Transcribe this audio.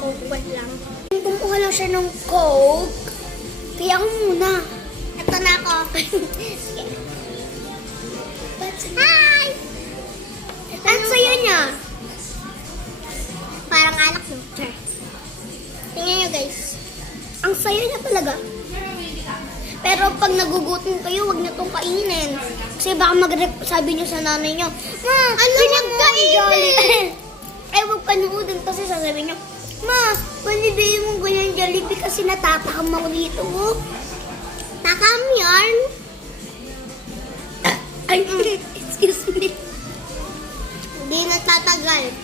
Coke, wait lang. Kumuha lang siya ng Coke. Kaya ako muna. Ito na ako. Hi! Ang sayo niya. Parang anak mo. Tingnan niyo guys. Ang saya niya talaga. Pero pag nagugutom kayo, wag niyo itong kainin. Kasi baka sabi niyo sa nanay niyo, Ma, ano pinagkainin? Eh, wag panuudin kasi sasabihin niyo, Ma, panibayin mo ganyan Jollibee kasi natatakam ako dito. Takam yarn? Ay, excuse me. Hindi natatagal.